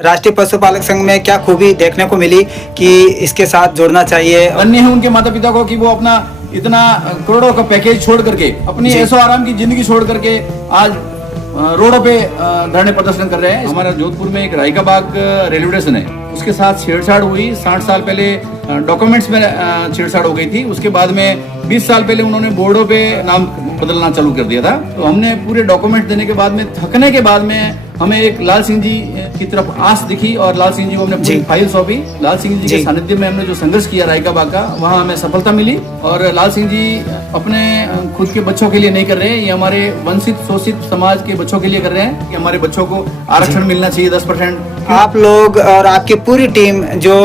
राष्ट्रीय पशुपालक संघ में क्या खूबी देखने को मिली कि इसके साथ जोड़ना चाहिए? अन्य है उनके माता पिता को कि वो अपना इतना करोड़ों का पैकेज छोड़ करके अपनी ऐशो आराम की जिंदगी छोड़ करके आज रोडों पे धरने प्रदर्शन कर रहे हैं। हमारा जोधपुर में एक रायका बाग रेलवे स्टेशन है, उसके साथ छेड़छाड़ हुई। 60 साल पहले डॉक्यूमेंट्स में छेड़छाड़ हो गई थी। उसके बाद में 20 साल पहले उन्होंने बोर्डों पे नाम बदलना चालू कर दिया था। तो हमने पूरे डॉक्यूमेंट देने के बाद में, थकने के बाद में हमें एक लाल सिंह जी की तरफ आस दिखी और लाल सिंह जी को हमने पूरी फाइल सौंपी। लाल सिंह जी के सानिध्य में हमने जो संघर्ष किया रायका बाग का, वहाँ हमें सफलता मिली। और लाल सिंह जी अपने खुद के बच्चों के लिए नहीं कर रहे हैं, ये हमारे वंचित शोषित समाज के बच्चों के लिए कर रहे हैं कि हमारे बच्चों को आरक्षण मिलना चाहिए 10%। आप लोग और आपकी पूरी टीम जो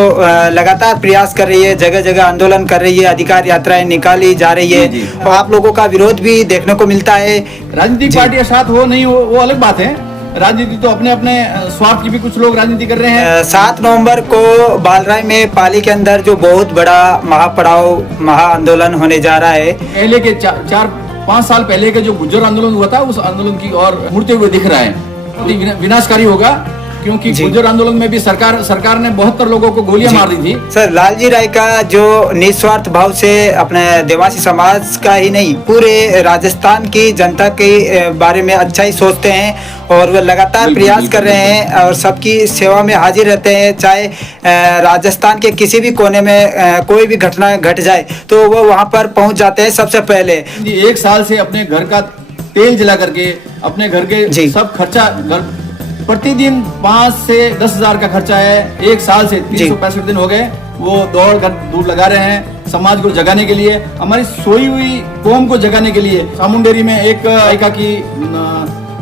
लगातार प्रयास कर रही है, जगह जगह आंदोलन कर रही है, अधिकार यात्राएं निकाली जा रही है, और आप लोगों का विरोध भी देखने को मिलता है। राजनीतिक पार्टियां साथ हो नहीं हो वो अलग बात है, राजनीति तो अपने अपने स्वार्थ की भी कुछ लोग राजनीति कर रहे हैं। 7 नवंबर को बालराय में पाली के अंदर जो बहुत बड़ा महापड़ाव महा आंदोलन होने जा रहा है। पहले के 4-5 साल पहले के जो गुज्जर आंदोलन हुआ था, उस आंदोलन की और मुड़ते हुए दिख रहा है। विनाशकारी होगा क्योंकि गुज्जर आंदोलन में भी सरकार ने 72 लोगों को गोलियां मार दी थी। सर, लालजी रायका जो निस्वार्थ भाव से अपने देवासी समाज का ही नहीं, पूरे राजस्थान की जनता के बारे में अच्छा ही सोचते हैं और वो लगातार प्रयास कर रहे हैं और सबकी सेवा में हाजिर रहते हैं। चाहे राजस्थान के किसी भी कोने में कोई भी घटना घट जाए तो वो वहाँ पर पहुँच जाते हैं सबसे पहले। 1 साल से अपने घर का तेल जला करके अपने घर के सब खर्चा, प्रतिदिन 5 से 10 हजार का खर्चा है। 1 साल से 365 दिन हो गए वो दौड़ कर दूर लगा रहे हैं समाज को जगाने के लिए, हमारी सोई हुई कौम को जगाने के लिए। सामुंडेरी में एक रायका की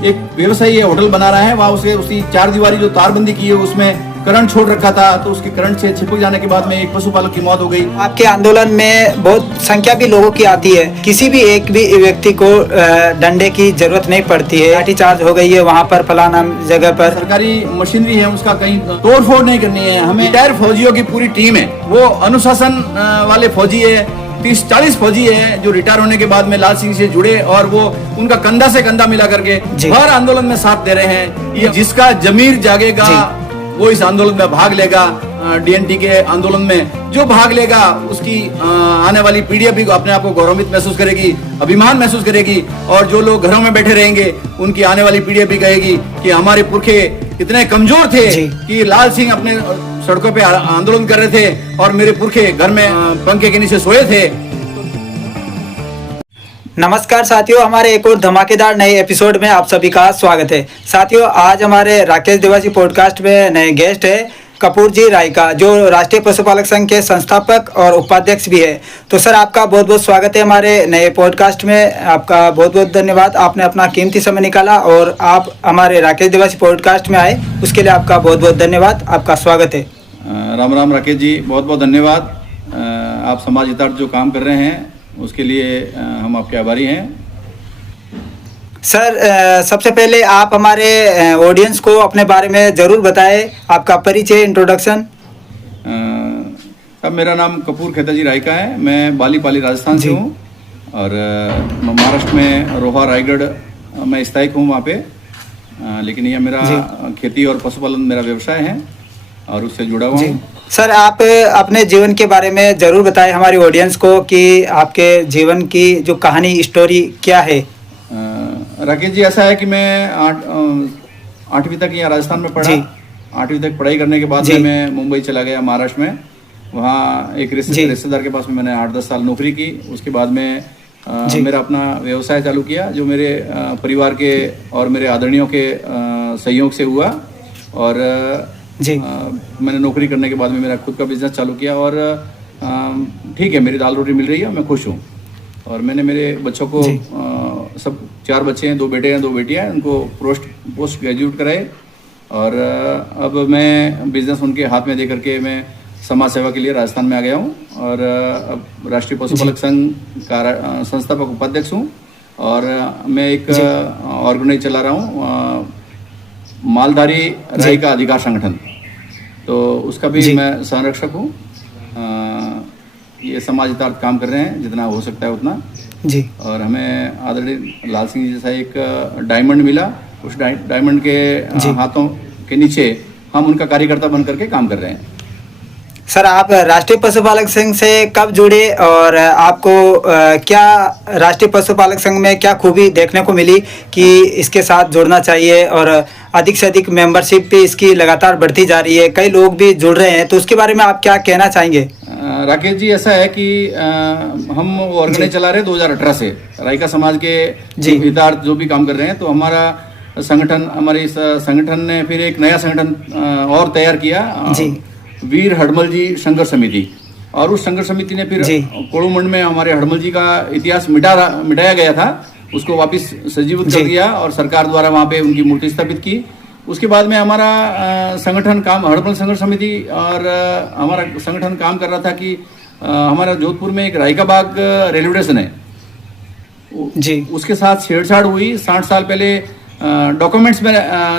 एक व्यवसायी है, होटल बना रहा है, वहाँ उसी 4 दीवारी जो तारबंदी की है उसमें करंट छोड़ रखा था, तो उसके करंट से छिपक जाने के बाद में एक पशुपालक की मौत हो गई। आपके आंदोलन में बहुत संख्या भी लोगों की आती है, किसी भी एक भी व्यक्ति को डंडे की जरूरत नहीं पड़ती है। लाठीचार्ज हो गई है वहाँ पर फलाना जगह पर, सरकारी मशीनरी है उसका कहीं तोड़ फोड़ नहीं करनी है। हमें रिटायर फौजियों की पूरी टीम है, वो अनुशासन वाले फौजी है, 30-40 फौजी है जो रिटायर होने के बाद में लाल सिंह से जुड़े और वो उनका कंधा से कंधा मिला करके हर आंदोलन में साथ दे रहे हैं। ये जिसका जमीर जागेगा वो इस आंदोलन में भाग लेगा। डीएनटी के आंदोलन में जो भाग लेगा उसकी आने वाली पीढ़ी भी अपने आप को गौरवित महसूस करेगी, अभिमान महसूस करेगी। और जो लोग घरों में बैठे रहेंगे उनकी आने वाली पीढ़ी भी कहेगी कि हमारे पुरखे इतने कमजोर थे कि लाल सिंह अपने सड़कों पे आंदोलन कर रहे थे और मेरे पुरखे घर में पंखे के नीचे सोए थे। नमस्कार साथियों, हमारे एक और धमाकेदार नए एपिसोड में आप सभी का स्वागत है। साथियों, आज हमारे राकेश देवासी पॉडकास्ट में नए गेस्ट है कपूर जी रायका, जो राष्ट्रीय पशुपालक संघ के संस्थापक और उपाध्यक्ष भी है। तो सर, आपका बहुत बहुत स्वागत है हमारे नए पॉडकास्ट में। आपका बहुत बहुत धन्यवाद, आपने अपना कीमती समय निकाला और आप हमारे राकेश देवासी पॉडकास्ट में आए, उसके लिए आपका बहुत बहुत धन्यवाद, आपका स्वागत है। राम राम राकेश जी, बहुत बहुत धन्यवाद। आप समाज हितार्थ जो काम कर रहे हैं उसके लिए हम आपके आभारी हैं। सर, सबसे पहले आप हमारे ऑडियंस को अपने बारे में ज़रूर बताएं, आपका परिचय, इंट्रोडक्शन। अब मेरा नाम कपूर खेताजी रायका है, मैं बालीपाली राजस्थान से हूँ और महाराष्ट्र में रोहा रायगढ़ मैं स्थायिक हूँ वहाँ पे। लेकिन यह मेरा खेती और पशुपालन मेरा व्यवसाय है और उससे जुड़ा हुआ हूँ। सर, आप अपने जीवन के बारे में ज़रूर बताएं हमारी ऑडियंस को कि आपके जीवन की जो कहानी, स्टोरी क्या है। राकेश जी, ऐसा है कि मैं 8वीं तक यहाँ राजस्थान में पढ़ा। 8वीं तक पढ़ाई करने के बाद में मैं मुंबई चला गया, महाराष्ट्र में। वहाँ एक रिश्तेदार के पास में मैंने 8-10 साल नौकरी की। उसके बाद में मेरा अपना व्यवसाय चालू किया जो मेरे परिवार के और मेरे आदरणियों के सहयोग से हुआ। और मैंने नौकरी करने के बाद में मेरा खुद का बिजनेस चालू किया और ठीक है, मेरी दाल रोटी मिल रही है, मैं खुश हूँ। और मैंने मेरे बच्चों को सब 4 बच्चे हैं, 2 बेटे हैं 2 बेटियां हैं, उनको पोस्ट ग्रेजुएट कराए। और अब मैं बिजनेस उनके हाथ में दे करके मैं समाज सेवा के लिए राजस्थान में आ गया हूँ और अब राष्ट्रीय पशुपालक संघ का संस्थापक उपाध्यक्ष हूँ। और मैं एक ऑर्गेनाइज चला रहा हूँ, मालधारी रायका अधिकार संगठन, तो उसका भी मैं संरक्षक हूँ। ये समाज हितार्थ काम कर रहे हैं जितना हो सकता है उतना जी। और हमें आदरणीय लाल सिंह जी जैसा एक डायमंड मिला, उस डायमंड के हाथों के नीचे हम उनका कार्यकर्ता बन करके काम कर रहे हैं। सर, आप राष्ट्रीय पशुपालक संघ से कब जुड़े और आपको क्या राष्ट्रीय पशुपालक संघ में क्या खूबी देखने को मिली कि इसके साथ जुड़ना चाहिए, और अधिक से अधिक मेंबरशिप भी इसकी लगातार बढ़ती जा रही है, कई लोग भी जुड़ रहे हैं, तो उसके बारे में आप क्या कहना चाहेंगे? राकेश जी, ऐसा है कि हम ऑर्गेनाइज चला रहे हैं 2018 से, राइका समाज के हितार्थ जो भी काम कर रहे हैं। तो हमारा संगठन, हमारे इस संगठन ने फिर एक नया संगठन और तैयार किया, वीर हड़मल जी संघर्ष समिति। और उस संघर्ष समिति ने फिर कोड़ूमंड में हमारे हड़मल जी का इतिहास मिटाया गया था, उसको वापस सजीवित कर दिया और सरकार द्वारा वहां पे उनकी मूर्ति स्थापित की। उसके बाद में हमारा संगठन काम, हड़मल संघर्ष समिति, और हमारा संगठन काम कर रहा था कि हमारा जोधपुर में एक राइका बाग रेलवे स्टेशन है जी, उसके साथ छेड़छाड़ हुई। 60 साल पहले डॉक्यूमेंट्स में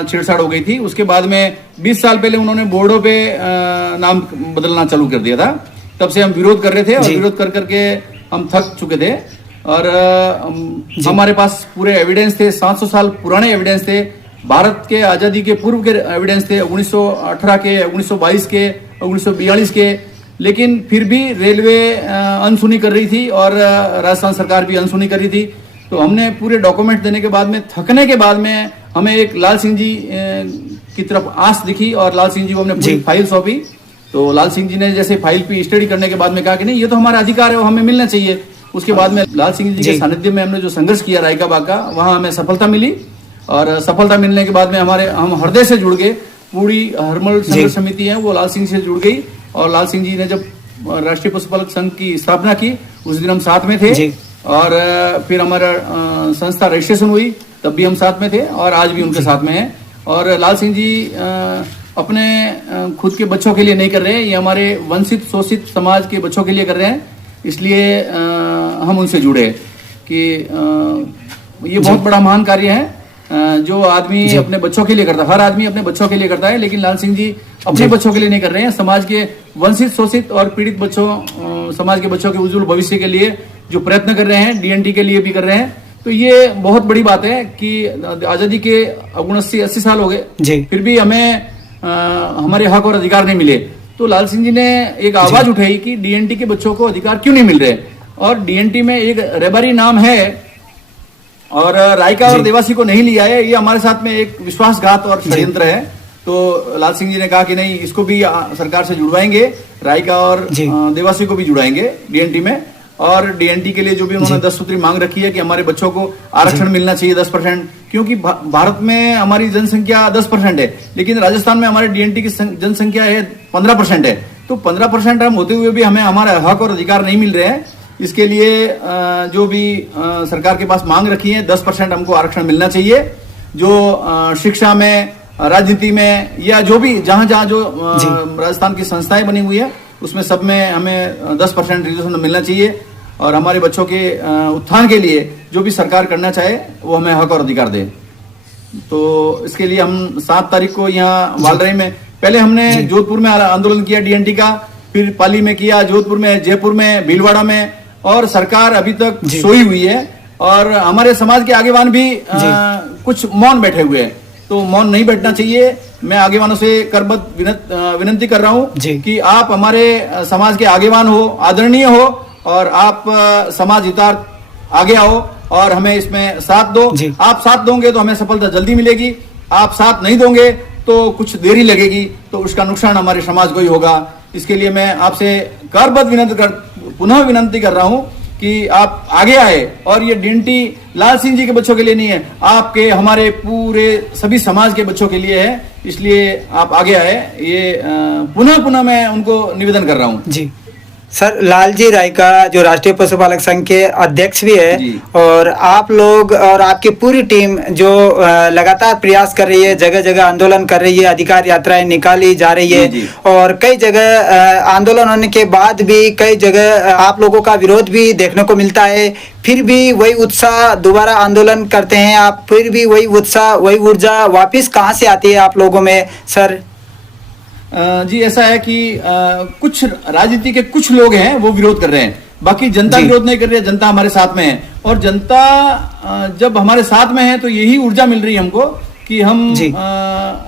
छेड़छाड़ हो गई थी। उसके बाद में 20 साल पहले उन्होंने बोर्डों पे नाम बदलना चालू कर दिया था। तब से हम विरोध कर रहे थे और विरोध कर करके हम थक चुके थे। और हमारे पास पूरे एविडेंस थे, 700 साल पुराने एविडेंस थे, भारत के आजादी के पूर्व के एविडेंस थे, 1918 के, 1922 के, 1942 के। लेकिन फिर भी रेलवे अनसुनी कर रही थी और राजस्थान सरकार भी अनसुनी कर रही थी। तो हमने पूरे डॉक्यूमेंट देने के बाद में, थकने के बाद में, हमें एक लाल सिंह जी की तरफ आस दिखी और लाल सिंह जी को हमने पूरी फाइल सौंपी। तो लाल सिंह जी ने जैसे फाइल पे स्टडी करने के बाद में कहा कि नहीं, ये तो हमारा अधिकार है, वो हमें मिलना चाहिए। उसके बाद में लाल सिंह जी के सानिध्य में हमने जो संघर्ष किया राइका बाग का, वहां हमें सफलता मिली। और सफलता मिलने के बाद में हम हृदय से जुड़ गए। पूरी हड़मल संघर्ष समिति है वो लाल सिंह से जुड़ गई। और लाल सिंह जी ने जब राष्ट्रीय पशुपालक संघ की स्थापना की, उस दिन हम साथ में थे। और फिर हमारा संस्था रजिस्ट्रेशन हुई, तब भी हम साथ में थे और आज भी उनके साथ में हैं। और लाल सिंह जी अपने खुद के बच्चों के लिए नहीं कर रहे हैं, ये हमारे वंचित शोषित समाज के बच्चों के लिए कर रहे हैं। इसलिए हम उनसे जुड़े कि ये बहुत बड़ा महान कार्य है जो आदमी अपने बच्चों के लिए करता है। हर आदमी अपने बच्चों के लिए करता है, लेकिन लाल सिंह जी अपने बच्चों के लिए नहीं कर रहे हैं, समाज के वंचित शोषित और पीड़ित बच्चों, समाज के बच्चों के उज्जवल भविष्य के लिए जो प्रयत्न कर रहे हैं, डीएनटी के लिए भी कर रहे हैं। तो ये बहुत बड़ी बात है कि आजादी के 80 साल हो गए, फिर भी हमें हमारे हक और अधिकार नहीं मिले। तो लाल सिंह जी ने एक आवाज उठाई कि डीएनटी के बच्चों को अधिकार क्यों नहीं मिल रहे। और डीएनटी में एक रेबारी नाम है और राइका और देवासी को नहीं लिया है, ये हमारे साथ में एक विश्वासघात और षड्यंत्र है। तो लाल सिंह जी ने कहा कि नहीं, इसको भी सरकार से जुड़वाएंगे, राइका और देवासी को भी जुड़ाएंगे डीएनटी में। और डीएनटी के लिए जो भी उन्होंने 10 सूत्री मांग रखी है कि हमारे बच्चों को आरक्षण मिलना चाहिए 10%, क्योंकि भारत में हमारी जनसंख्या 10% है, लेकिन राजस्थान में हमारे डीएनटी की जनसंख्या है 15% है। तो 15% हम होते हुए भी हमें हमारा हक और अधिकार नहीं मिल रहे हैं। इसके लिए जो भी सरकार के पास मांग रखी है, 10% हमको आरक्षण मिलना चाहिए। जो शिक्षा में, राजनीति में, या जो भी जहां जहां जो राजस्थान की संस्थाएं बनी हुई है, उसमें सब में हमें 10% रिजर्वेशन मिलना चाहिए। और हमारे बच्चों के उत्थान के लिए जो भी सरकार करना चाहे वो हमें हक और अधिकार दे। तो इसके लिए हम 7 तारीख को यहाँ वालराई में, पहले हमने जोधपुर में आंदोलन किया डीएनटी का, फिर पाली में किया, जोधपुर में, जयपुर में, भीलवाड़ा में। और सरकार अभी तक सोई हुई है और हमारे समाज के आगेवान भी कुछ मौन बैठे हुए हैं। तो मौन नहीं बैठना चाहिए। मैं आगेवानों से करबद्ध विनती कर रहा हूं कि आप हमारे समाज के आगेवान हो, आदरणीय हो, और आप समाज हितार्थ आगे आओ और हमें इसमें साथ दो। आप साथ दोगे तो हमें सफलता जल्दी मिलेगी, आप साथ नहीं दोगे तो कुछ देरी लगेगी, तो उसका नुकसान हमारे समाज को ही होगा। इसके लिए मैं आपसे करबद्ध पुनः विनती कर रहा हूं कि आप आगे आए। और ये डीएनटी लाल सिंह जी के बच्चों के लिए नहीं है, आपके, हमारे पूरे सभी समाज के बच्चों के लिए है। इसलिए आप आगे आए, ये पुनः मैं उनको निवेदन कर रहा हूं। जी सर, लालजी राइका जो राष्ट्रीय पशुपालक संघ के अध्यक्ष भी है, और आप लोग और आपकी पूरी टीम जो लगातार प्रयास कर रही है, जगह जगह आंदोलन कर रही है, अधिकार यात्राएं निकाली जा रही है, और कई जगह आंदोलन होने के बाद भी कई जगह आप लोगों का विरोध भी देखने को मिलता है, फिर भी वही उत्साह, दोबारा आंदोलन करते हैं आप, फिर भी वही उत्साह, वही ऊर्जा वापिस कहाँ से आती है आप लोगों में सर? जी, ऐसा है कि कुछ राजनीति के कुछ लोग हैं वो विरोध कर रहे हैं, बाकी जनता विरोध नहीं कर रही है। जनता हमारे साथ में है और जनता जब हमारे साथ में है तो यही ऊर्जा मिल रही है हमको कि हम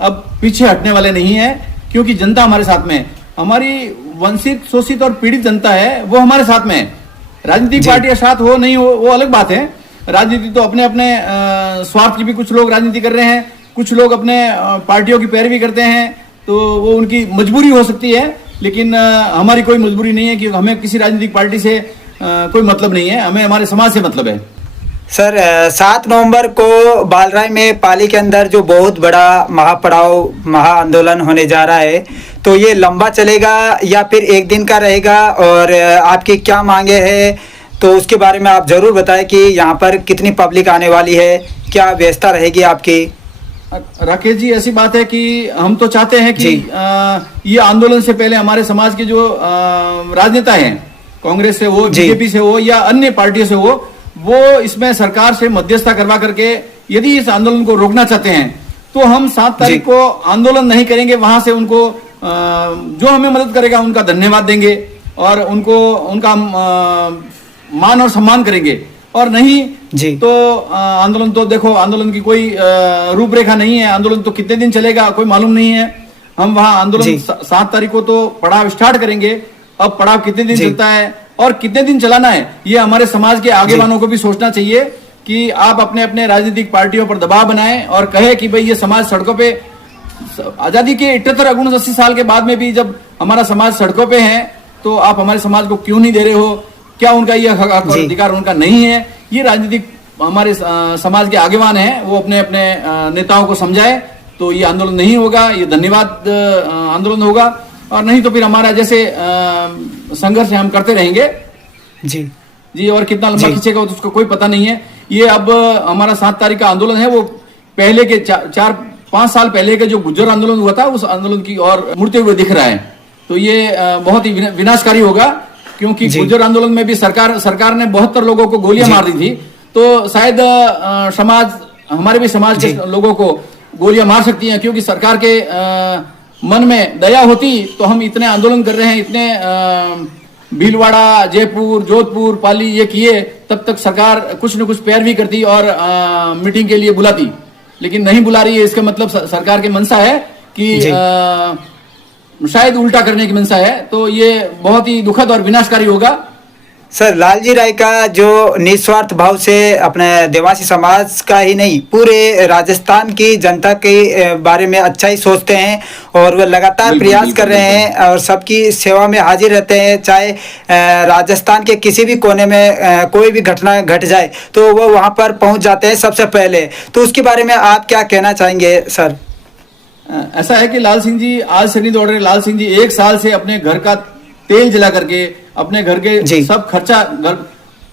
अब पीछे हटने वाले नहीं है, क्योंकि जनता हमारे साथ में है। हमारी वंचित, शोषित और पीड़ित जनता है, वो हमारे साथ में है। राजनीतिक पार्टियां साथ हो नहीं हो वो अलग बात है। राजनीति तो अपने अपने स्वार्थ की भी कुछ लोग राजनीति कर रहे हैं, कुछ लोग अपने पार्टियों की पैरवी करते हैं, तो वो उनकी मजबूरी हो सकती है। लेकिन हमारी कोई मजबूरी नहीं है कि हमें किसी राजनीतिक पार्टी से कोई मतलब नहीं है, हमें हमारे समाज से मतलब है। सर 7 नवंबर को बालराय में पाली के अंदर जो बहुत बड़ा महापड़ाव, महाआंदोलन होने जा रहा है, तो ये लंबा चलेगा या फिर एक दिन का रहेगा, और आपकी क्या मांगे हैं, तो उसके बारे में आप जरूर बताएं कि यहाँ पर कितनी पब्लिक आने वाली है, क्या व्यवस्था रहेगी आपकी। राकेश जी, ऐसी बात है कि हम तो चाहते हैं कि ये आंदोलन से पहले हमारे समाज के जो राजनेता हैं, कांग्रेस से हो, बीजेपी से हो या अन्य पार्टियों से हो, वो इसमें सरकार से मध्यस्थता करवा करके यदि इस आंदोलन को रोकना चाहते हैं तो हम 7 तारीख को आंदोलन नहीं करेंगे। वहां से उनको जो हमें मदद करेगा उनका धन्यवाद देंगे और उनको उनका मान और सम्मान करेंगे, और नहीं तो आंदोलन तो देखो, आंदोलन की कोई रूपरेखा नहीं है। आंदोलन तो कितने दिन चलेगा कोई मालूम नहीं है। हम वहां आंदोलन 7 तारीख को तो पड़ाव स्टार्ट करेंगे। अब पड़ाव कितने दिन चलता है और कितने दिन चलाना है, ये हमारे समाज के आगे वालों को भी सोचना चाहिए कि आप अपने अपने राजनीतिक पार्टियों पर दबाव बनाएं और कहे कि भाई ये समाज सड़कों पे, आजादी के 78 79 साल के बाद में भी जब हमारा समाज सड़कों पे है, तो आप हमारे समाज को क्यों नहीं दे रहे हो? क्या उनका ये हक और अधिकार उनका नहीं है? ये राजनीतिक हमारे समाज के आगेवान है, वो अपने अपने नेताओं को समझाए तो ये आंदोलन नहीं होगा, ये धन्यवाद आंदोलन होगा, और नहीं तो फिर हमारा जैसे संघर्ष हम करते रहेंगे। जी और कितना लंबा खींचेगा तो उसका कोई पता नहीं है। ये अब हमारा 7 तारीख का आंदोलन है, वो पहले के 4-5 साल पहले के जो गुज्जर आंदोलन हुआ था उस आंदोलन की ओर मुड़ते हुए दिख रहा है। तो ये बहुत ही विनाशकारी होगा, क्योंकि गुज्जर आंदोलन में भी सरकार ने 72 लोगों को गोलियां मार दी थी। तो शायद समाज, हमारे भी समाज के लोगों को गोलियां मार सकती हैं, क्योंकि सरकार के मन में दया होती तो हम इतने आंदोलन कर रहे हैं, इतने भीलवाड़ा, जयपुर, जोधपुर, पाली ये किए, तब तक सरकार कुछ न कुछ पैरवी करती और मीटिंग के लिए बुलाती। लेकिन नहीं बुला रही है, इसका मतलब सरकार की मंशा है कि शायद उल्टा करने की मंशा है। तो ये बहुत ही दुखद और विनाशकारी होगा। सर लालजी राय का जो निस्वार्थ भाव से अपने देवासी समाज का ही नहीं, पूरे राजस्थान की जनता के बारे में अच्छा ही सोचते हैं, और वो लगातार प्रयास कर रहे हैं और सबकी सेवा में हाजिर रहते हैं। चाहे राजस्थान के किसी भी कोने में कोई भी घटना घट जाए तो वो वहाँ पर पहुँच जाते हैं सबसे पहले। तो उसके बारे में आप क्या कहना चाहेंगे सर? ऐसा है कि लाल सिंह जी आज से नहीं दौड़ रहे। लाल सिंह जी 1 साल से अपने घर का तेल जला करके, अपने घर के सब खर्चा, घर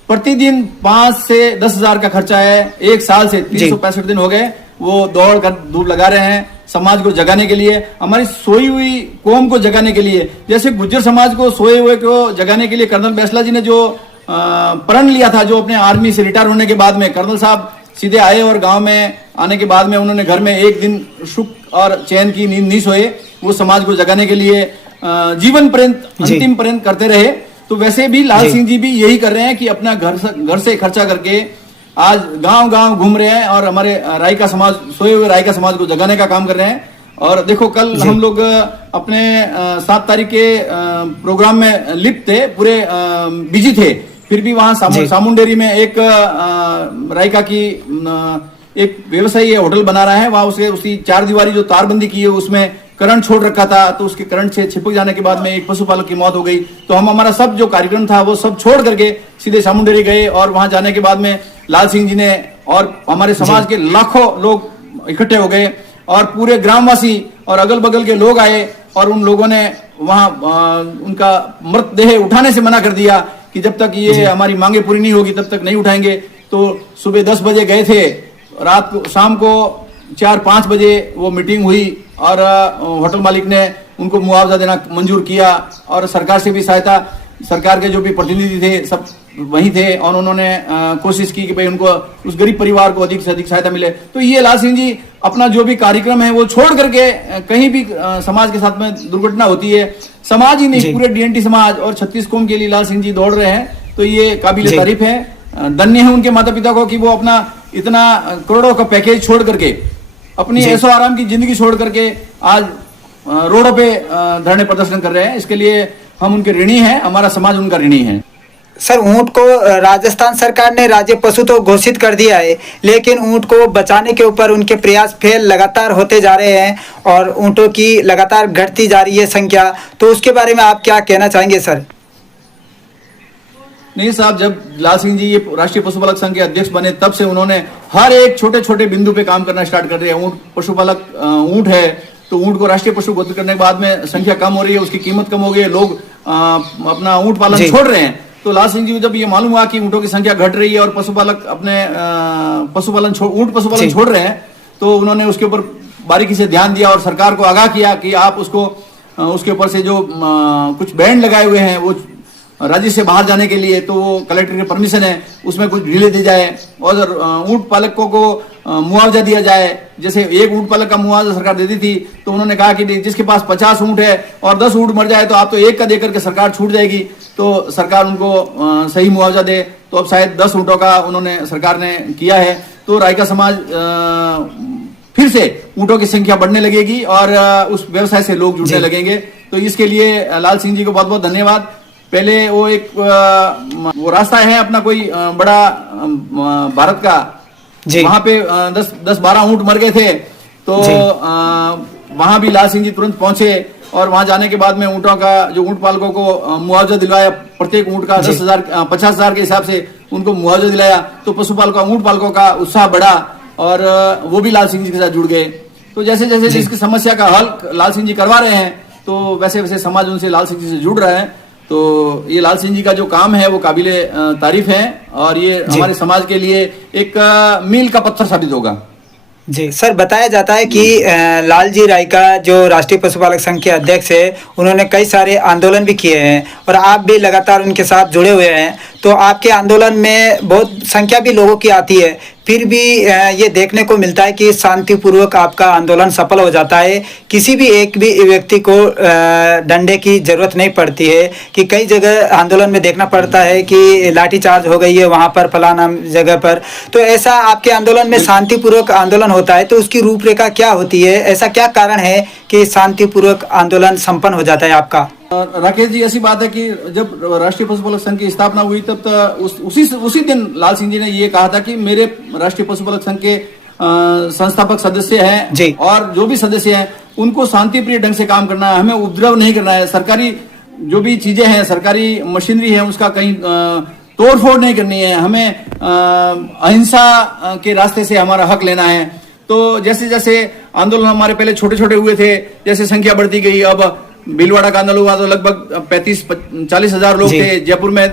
प्रतिदिन 5 से 10 हजार का खर्चा है। 1 साल से 365 दिन हो गए वो दौड़ कर धूप लगा रहे हैं समाज को जगाने के लिए, हमारी सोई हुई कौम को जगाने के लिए। जैसे गुज्जर समाज को सोए हुए को जगाने के लिए कर्नल बैसला जी ने जो प्रण लिया था, जो अपने आर्मी से रिटायर होने के बाद में कर्नल साहब सीधे आए और गांव में आने के बाद में उन्होंने घर में एक दिन सुख और चैन की नींद नहीं सोए। वो समाज को जगाने के लिए जीवन पर्यंत, अंतिम पर्यंत करते रहे। तो वैसे भी लाल सिंह जी भी यही कर रहे हैं कि अपना घर से खर्चा करके आज गांव गांव घूम रहे हैं और हमारे राय का समाज, सोए हुए राय का समाज को जगाने का काम कर रहे हैं। और देखो कल हम लोग अपने 7 तारीख के प्रोग्राम में लिप्त थे, पूरे बिजी थे, फिर भी वहां सामुंडेरी में एक रायका की एक व्यवसायी होटल बना रहा है, वहां उसकी 4 दीवारी जो तारबंदी की है उसमें करंट छोड़ रखा था, तो उसके करंट से चिपक जाने के बाद में एक पशुपालक की मौत हो गई। तो हम हमारा सब जो कार्यक्रम था वो सब छोड़ करके सीधे सामुंडेरी गए, और वहां जाने के बाद में लाल सिंह जी ने और हमारे समाज के लाखों लोग इकट्ठे हो गए और पूरे ग्रामवासी और अगल बगल के लोग आए, और उन लोगों ने वहां उनका मृतदेह उठाने से मना कर दिया कि जब तक ये हमारी मांगे पूरी नहीं होगी तब तक नहीं उठाएंगे। तो सुबह 10 बजे गए थे, रात को शाम को 4-5 बजे वो मीटिंग हुई और होटल मालिक ने उनको मुआवजा देना मंजूर किया, और सरकार से भी सहायता, सरकार के जो भी प्रतिनिधि थे सब वहीं थे, और उन्होंने कोशिश की कि भाई उनको, उस गरीब परिवार को अधिक से अधिक सहायता मिले। तो ये लाल सिंह जी अपना जो भी कार्यक्रम है वो छोड़ करके, कहीं भी समाज के साथ में दुर्घटना होती है, समाज ही नहीं पूरे डीएनटी समाज और 36 कौम के लिए लाल सिंह जी दौड़ रहे हैं। तो ये काबिल तारीफ है। धन्य है उनके माता पिता को कि वो अपना इतना करोड़ों का पैकेज छोड़ करके अपनी ऐशो आराम की जिंदगी छोड़ करके आज रोडों पे धरने प्रदर्शन कर रहे हैं। इसके लिए हम उनके ऋणी हैं, हमारा समाज उनका ऋणी है। सर, ऊंट को राजस्थान सरकार ने राज्य पशु तो घोषित कर दिया है, लेकिन ऊंट को बचाने के ऊपर उनके प्रयास फेल लगातार होते जा रहे हैं और ऊंटों की लगातार घटती जा रही है संख्या। तो उसके बारे में आप क्या कहना चाहेंगे सर? नहीं साहब, जब लाल सिंह जी ये राष्ट्रीय पशुपालक संघ के अध्यक्ष बने तब से उन्होंने हर एक छोटे छोटे बिंदु पे काम करना स्टार्ट कर दिया। ऊंट पशुपालक ऊंट है तो ऊंट को राष्ट्रीय पशु घोषित करने के बाद में संख्या कम हो रही है, उसकी कीमत कम हो गई है, लोग अपना ऊंट पालन छोड़ रहे हैं। तो लाल सिंह जी को जब ये मालूम हुआ कि ऊंटों की संख्या घट रही है और पशुपालक अपने ऊंट पशुपालन छोड़ रहे हैं, तो उन्होंने उसके ऊपर बारीकी से ध्यान दिया और सरकार को आगाह किया कि आप उसके ऊपर से जो कुछ बैंड लगाए हुए हैं वो राज्य से बाहर जाने के लिए, तो वो कलेक्टर की परमिशन है, उसमें कुछ ढीले दी जाए और ऊंट पालकों को मुआवजा दिया जाए। जैसे एक ऊंट पालक का मुआवजा सरकार देती थी, तो उन्होंने कहा कि जिसके पास 50 ऊंट है और 10 ऊंट मर जाए तो आप तो एक का देकर के सरकार छूट जाएगी, तो सरकार उनको सही मुआवजा दे। तो अब शायद 10 ऊंटों का सरकार ने किया है, तो रायका समाज फिर से ऊंटों की संख्या बढ़ने लगेगी और उस व्यवसाय से लोग जुड़ने लगेंगे। तो इसके लिए लाल सिंह जी को बहुत बहुत धन्यवाद। पहले वो एक वो रास्ता है अपना कोई बड़ा भारत का, वहां पे 10-12 ऊंट मर गए थे, तो वहां भी लाल सिंह जी तुरंत पहुंचे और वहां जाने के बाद में ऊंटों का जो ऊंट पालकों को मुआवजा दिलवाया, प्रत्येक ऊंट का 50,000 के हिसाब से उनको मुआवजा दिलाया। तो पशुपालकों ऊंट पालकों का उत्साह बढ़ा और वो भी लाल सिंह जी के साथ जुड़ गए। तो जैसे जैसे इसकी समस्या का हल लाल सिंह जी करवा रहे हैं, तो वैसे वैसे समाज उनसे लाल सिंह जी से जुड़ रहा है। तो ये लाल सिंह जी का जो काम है वो काबिले तारीफ है और ये हमारे समाज के लिए एक मील का पत्थर साबित होगा। जी सर, बताया जाता है कि लाल जी रायका जो राष्ट्रीय पशुपालक संघ के अध्यक्ष है, उन्होंने कई सारे आंदोलन भी किए हैं और आप भी लगातार उनके साथ जुड़े हुए हैं। तो आपके आंदोलन में बहुत संख्या भी लोगों की आती है, फिर भी ये देखने को मिलता है कि शांतिपूर्वक आपका आंदोलन सफल हो जाता है। किसी भी एक भी व्यक्ति को डंडे की जरूरत नहीं पड़ती है कि कई जगह आंदोलन में देखना पड़ता है कि लाठीचार्ज हो गई है वहाँ पर फलाना जगह पर। तो ऐसा आपके आंदोलन में शांतिपूर्वक आंदोलन होता है, तो उसकी रूपरेखा क्या होती है? ऐसा क्या कारण है कि शांतिपूर्वक आंदोलन संपन्न हो जाता है आपका? राकेश जी, ऐसी बात है कि जब राष्ट्रीय पशुपालक संघ की स्थापना हुई तब उसी दिन लाल सिंह जी ने ये कहा था कि मेरे राष्ट्रीय पशुपालक संघ के संस्थापक सदस्य हैं और जो भी सदस्य हैं उनको शांतिप्रिय ढंग से काम करना है, हमें उपद्रव नहीं करना है, सरकारी जो भी चीजें हैं, सरकारी मशीनरी है, उसका कहीं तोड़फोड़ नहीं करनी है, हमें अहिंसा के रास्ते से हमारा हक लेना है। तो जैसे जैसे आंदोलन हमारे पहले छोटे छोटे हुए थे, जैसे संख्या बढ़ती गई, अब भीलवाड़ा का आंदोलन हुआ तो लगभग 35-40 हजार लोग थे, जयपुर में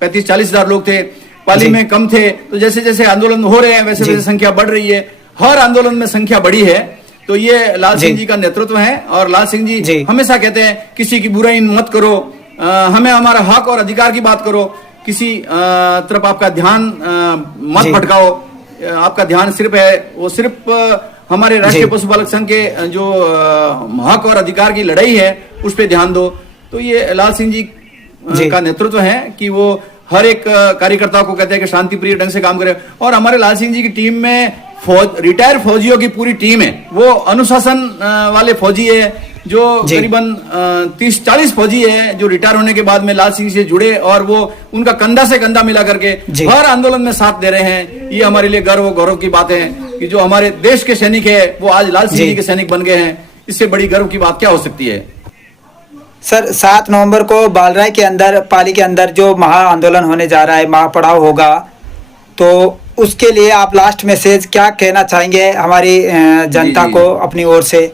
35-40 हजार लोग थे, पाली में कम थे। तो जैसे जैसे आंदोलन हो रहे हैं वैसे वैसे संख्या बढ़ रही है, हर आंदोलन में संख्या बढ़ी है। तो ये लाल सिंह जी का नेतृत्व है और लाल सिंह जी हमेशा कहते हैं किसी की बुराई मत करो, हमें हमारा हक और अधिकार की बात करो, किसी तरफ आपका ध्यान मत भटकाओ, आपका ध्यान सिर्फ हमारे राष्ट्रीय पशुपालक संघ के जो हक और अधिकार की लड़ाई है उस पर ध्यान दो। तो ये लाल सिंह जी का नेतृत्व है कि वो हर एक कार्यकर्ताओं को कहते हैं कि शांति प्रिय ढंग से काम करे। और हमारे लाल सिंह जी की टीम में रिटायर फौजियों की पूरी टीम है, वो अनुशासन वाले फौजी है, जो करीबन 30-40 फौजी है जो रिटायर होने के बाद में लाल सिंह से जुड़े और वो उनका कंधा से कंधा मिला करके हर आंदोलन में साथ दे रहे हैं। ये हमारे लिए गौरव की बात है कि जो हमारे देश के सैनिक है वो आज लाल सिंह जी के सैनिक बन गए हैं। इससे बड़ी गर्व की बात क्या हो सकती है? सर, 7 नवंबर को बालराय के अंदर, पाली के अंदर जो महा आंदोलन होने जा रहा है, महापड़ाव होगा, तो उसके लिए आप लास्ट मैसेज क्या कहना चाहेंगे हमारी जनता को अपनी ओर से?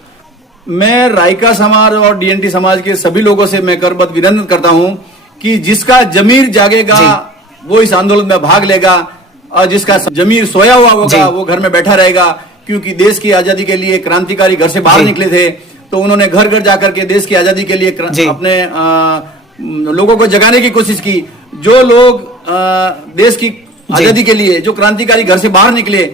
मैं रायका समाज और डीएनटी समाज के सभी लोगों से मैं करबद्ध विनम्र करता हूं कि जिसका जमीर जागेगा वो इस आंदोलन में भाग लेगा और जिसका जमीर सोया हुआ होगा वो घर में बैठा रहेगा। क्योंकि देश की आजादी के लिए क्रांतिकारी घर से बाहर निकले थे, तो उन्होंने घर घर जाकर के देश की आजादी के लिए अपने लोगों को जगाने की कोशिश की। जो लोग देश की आजादी के लिए, जो क्रांतिकारी घर से बाहर निकले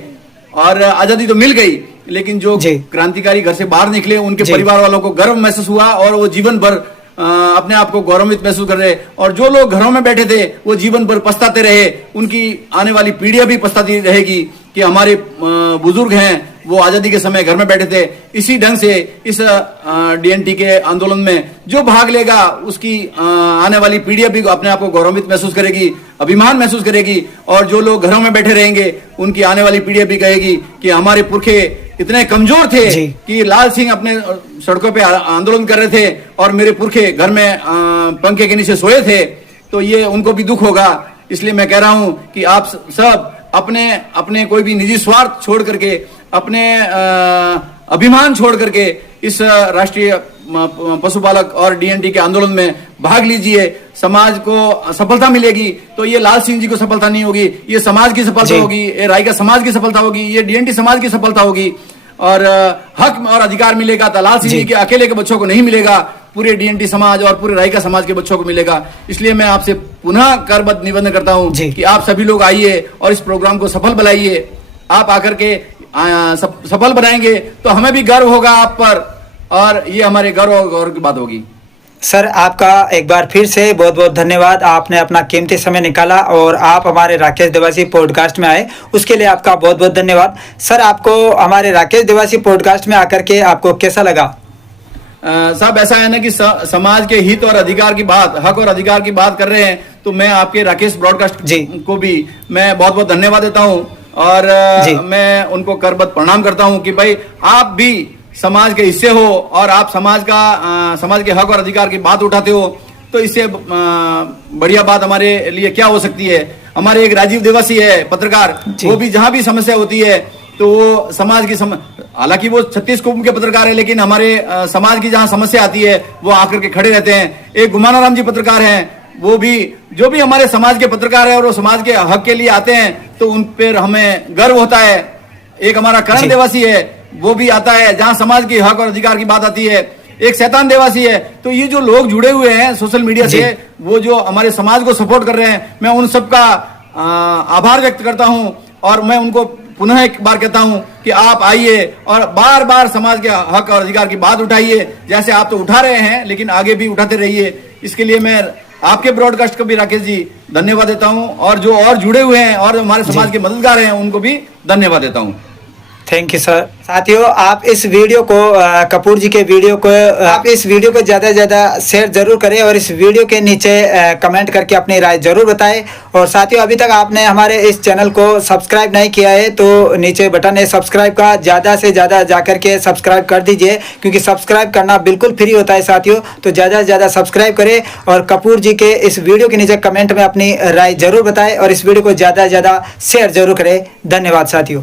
और आजादी तो मिल गई, लेकिन जो क्रांतिकारी घर से बाहर निकले उनके परिवार वालों को गर्व महसूस हुआ और वो जीवन भर अपने आप को गौरवित महसूस कर रहे। और जो लोग घरों में बैठे थे वो जीवन भर पछताते रहे, उनकी आने वाली पीढ़ियां भी पछताती रहेगी कि हमारे बुजुर्ग हैं वो आजादी के समय घर में बैठे थे। इसी ढंग से इस डीएनटी के आंदोलन में जो भाग लेगा उसकी आने वाली पीढ़ी भी अपने आप को गौरवान्वित महसूस करेगी, अभिमान महसूस करेगी, और जो लोग घरों में बैठे रहेंगे उनकी आने वाली पीढ़ी भी कहेगी कि हमारे पुरखे इतने कमजोर थे कि लाल सिंह अपने सड़कों पे आंदोलन कर रहे थे और मेरे पुरखे घर में पंखे के नीचे सोए थे, तो ये उनको भी दुख होगा। इसलिए मैं कह रहा हूं कि आप सब अपने अपने कोई भी निजी स्वार्थ छोड़ करके, अपने अभिमान छोड़ करके इस राष्ट्रीय पशुपालक और डीएनटी के आंदोलन में भाग लीजिए। समाज को सफलता मिलेगी तो ये लाल सिंह जी को सफलता नहीं होगी, ये समाज की सफलता होगी, ये रायका समाज की सफलता होगी, ये डीएनटी समाज की सफलता होगी, और हक और अधिकार मिलेगा तो लाल सिंह जी के अकेले के बच्चों को नहीं मिलेगा, पूरे डीएनटी समाज और पूरे रायका समाज के बच्चों को मिलेगा। इसलिए मैं आपसे पुनः करबद्ध निवेदन करता हूं कि आप सभी लोग आइए और इस प्रोग्राम को सफल बनाइए। आप आकर के सफल बनाएंगे तो हमें भी गर्व होगा आप पर, और ये हमारे गर्व की बात होगी। सर, आपका एक बार फिर से बहुत बहुत धन्यवाद। आपने अपना कीमती समय निकाला और आप हमारे राकेश देवासी पॉडकास्ट में आए, उसके लिए आपका बहुत बहुत धन्यवाद। सर, आपको हमारे राकेश देवासी पॉडकास्ट में आकर के आपको कैसा लगा? साहब, ऐसा है ना कि समाज के हित और अधिकार की बात, हक और अधिकार की बात कर रहे हैं, तो मैं आपके राकेश ब्रॉडकास्ट को भी मैं बहुत बहुत धन्यवाद देता हूं, और मैं उनको करबद्ध प्रणाम करता हूं कि भाई आप भी समाज के हिस्से हो और आप समाज के हक और अधिकार की बात उठाते हो, तो इससे बढ़िया बात हमारे लिए क्या हो सकती है। हमारे एक राजीव देवासी है पत्रकार, वो भी जहां भी समस्या होती है तो वो समाज की हालांकि वो 36 कुंभ के पत्रकार है, लेकिन हमारे समाज की जहां समस्या आती है वो आकर के खड़े रहते हैं। एक गुमानाराम जी पत्रकार हैं, वो भी जो भी हमारे समाज के पत्रकार है और वो समाज के हक के लिए आते हैं तो उन पर हमें गर्व होता है। एक हमारा करण देवासी है, वो भी आता है जहां समाज के हक और अधिकार की बात आती है। एक शैतान देवासी है। तो ये जो लोग जुड़े हुए हैं सोशल मीडिया से, वो जो हमारे समाज को सपोर्ट कर रहे हैं, मैं उन सबका आभार व्यक्त करता हूं, और मैं उनको पुनः एक बार कहता हूं कि आप आइए और बार बार समाज के हक और अधिकार की बात उठाइए। जैसे आप तो उठा रहे हैं, लेकिन आगे भी उठाते रहिए। इसके लिए मैं आपके ब्रॉडकास्ट को भी राकेश जी धन्यवाद देता हूं, और जो और जुड़े हुए हैं और हमारे समाज के मददगार हैं उनको भी धन्यवाद देता हूं। Thank you sir. साथियों, आप इस वीडियो को कपूर जी के वीडियो को आप इस वीडियो को ज़्यादा से ज़्यादा शेयर जरूर करें और इस वीडियो के नीचे कमेंट करके अपनी राय जरूर बताएं। और साथियों, अभी तक आपने हमारे इस चैनल को सब्सक्राइब नहीं किया है तो नीचे बटन है सब्सक्राइब का, ज़्यादा से ज़्यादा जाकर के सब्सक्राइब कर दीजिए, क्योंकि सब्सक्राइब करना बिल्कुल फ्री होता है साथियों। तो ज़्यादा से ज़्यादा सब्सक्राइब करें और कपूर जी के इस वीडियो के नीचे कमेंट में अपनी राय जरूर बताएं और इस वीडियो को ज़्यादा से ज़्यादा शेयर जरूर करें। धन्यवाद साथियों।